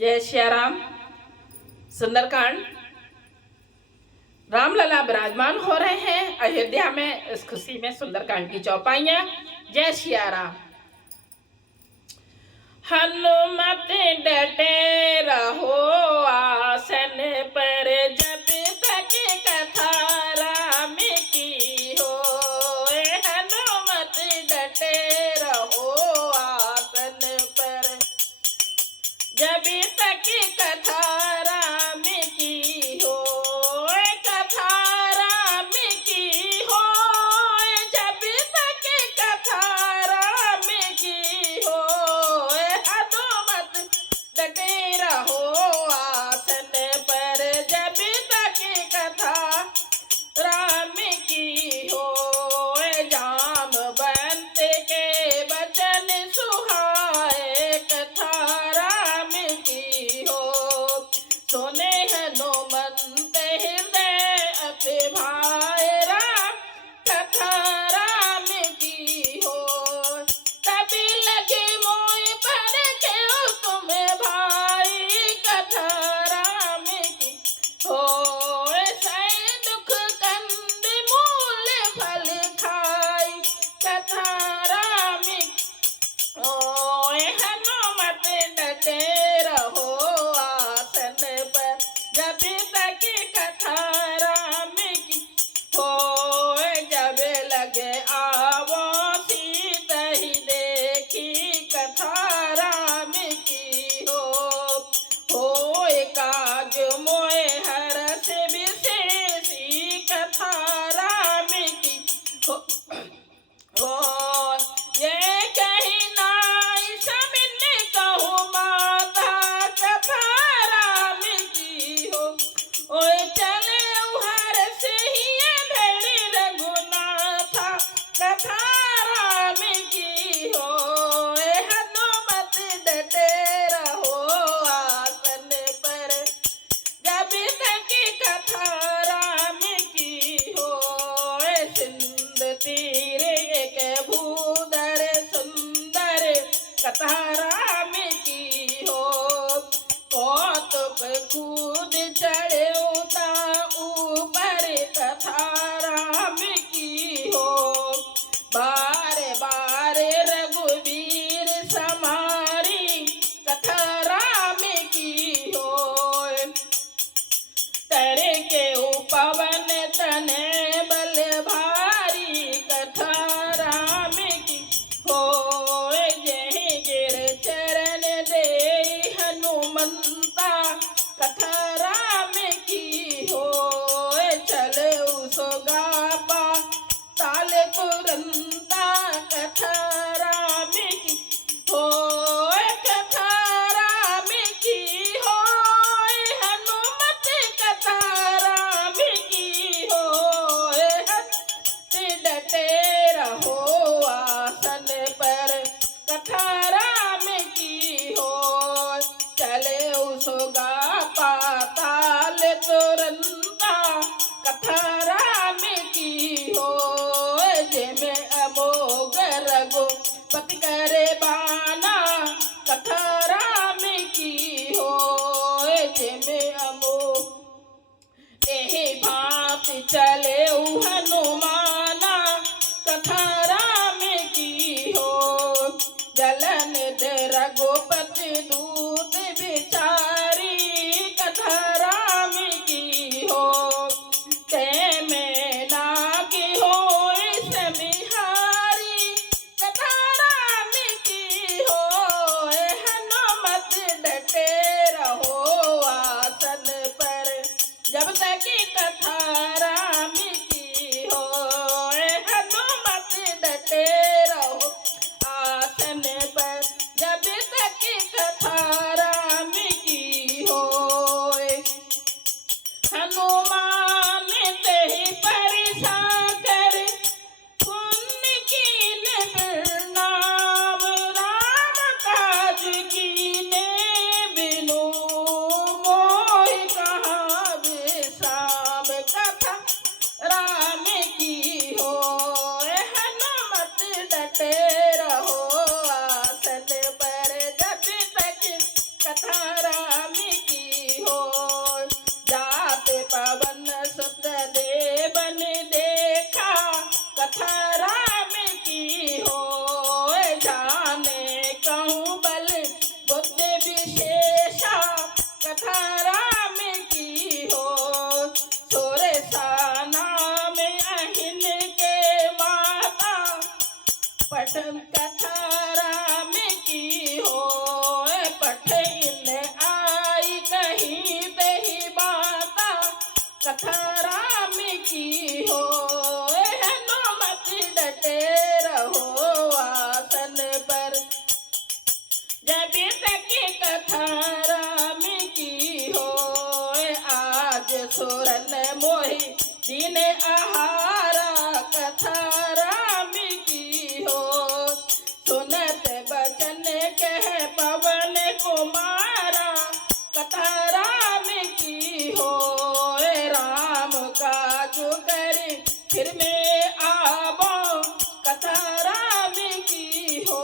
जय श्री राम। सुंदरकांड। रामलला विराजमान हो रहे हैं अयोध्या में। इस खुशी में सुंदरकांड की चौपाइयां। जय श्री राम। हनुमत डटे रहो आसन पर, जब तक कथा राम की हो। हनुमत डटे रहो आसन पर, जब तक कथा राम की हो। कथा राम की हो, जब तक कथा राम की हो। हनुमत डटे रहो आसन पर, जब तक कथा राम की हो। जामवंत के वचन सुहाए, कथा राम की हो। विशेषा कथा राम की हो। सोरेसा नाम अहिन के माता पठन कथा राम की हो। पठन आई कहीं दही माता कथा राम की हो। हनुमत डटे रहो आसन पर जब तक कथा राम की हो। आज सुरन मोहि दिन आहारा कथा राम की हो। सुनत बचन कह पवन कुमारा कथा राम की हो। राम काज करे फिर में आवो कथा राम की हो।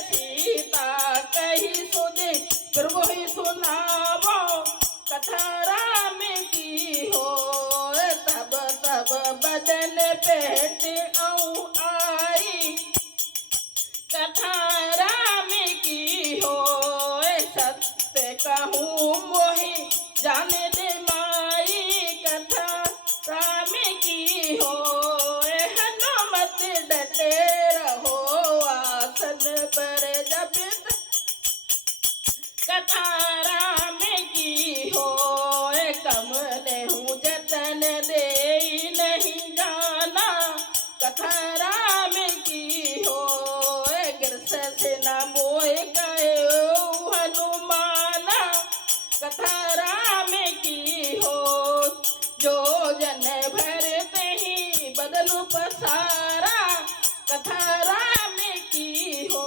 सीता कही सुने प्रभु ही सुनावो कथा राम की हो। तब तब बदन पेट आई कथा राम की हो। सत्य कहूँ मोहि जाने दे माई कथा राम की हो। हनुमत डटे रहो आसन पर जब कथा राम की हो। कमल हूँ जतन दे नहीं जाना कथा राम की हो। गिरस से न मोह गए हनुमाना कथा राम की हो। जो जन भरते ही बदनु पसारा कथा राम की हो।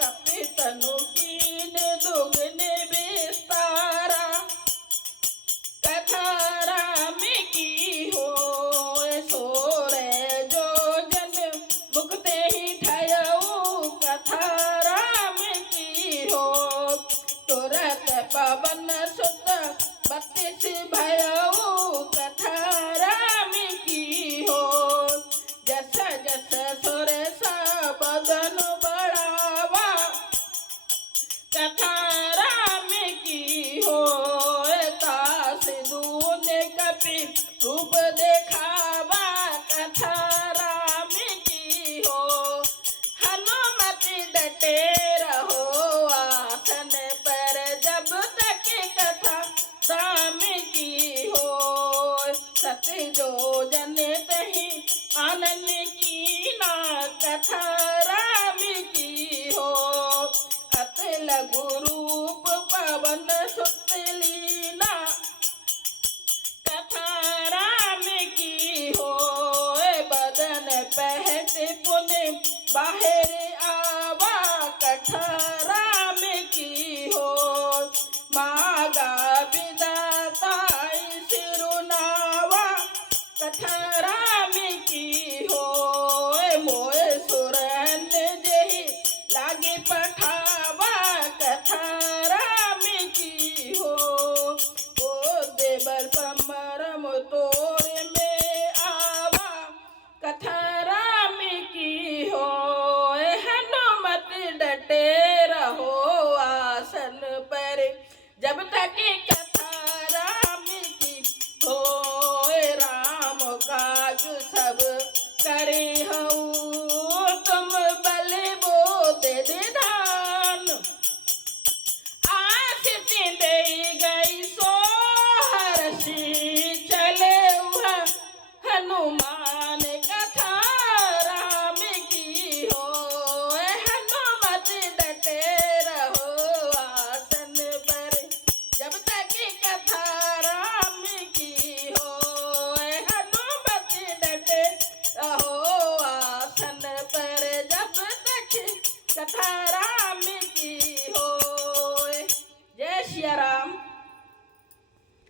कपितनु कीन दुगन विस्तारा कथा राम की हो। सोरे जो जन मुक्ते ही ठयऊ कथा राम की हो। तुरत पवन सुत 32 भयऊ कथा राम की हो। जस जस सुरसा बदन बढ़ावा कथा राम की हो। तास दून कपि रूप देखावा कथा राम की हो। हनुमत डटे रहो आसन पर जब तक कथा राम की हो। सत्य जो जन तही आनंद की ना कथा राम की हो। अतल गुरूप पवन सुत लीना कथा राम की हो। बदन पहट पुण्य बाहर आवा कथा राम की हो। मागा विदाताई सिरुनावा कथा राम की हो। मोए सुरन जही लागे पठावा कथा राम की हो। ओ देवर पमरम तोर में आवा कथा राम की हो। हनुमत डटे रहो आसन पर जब तक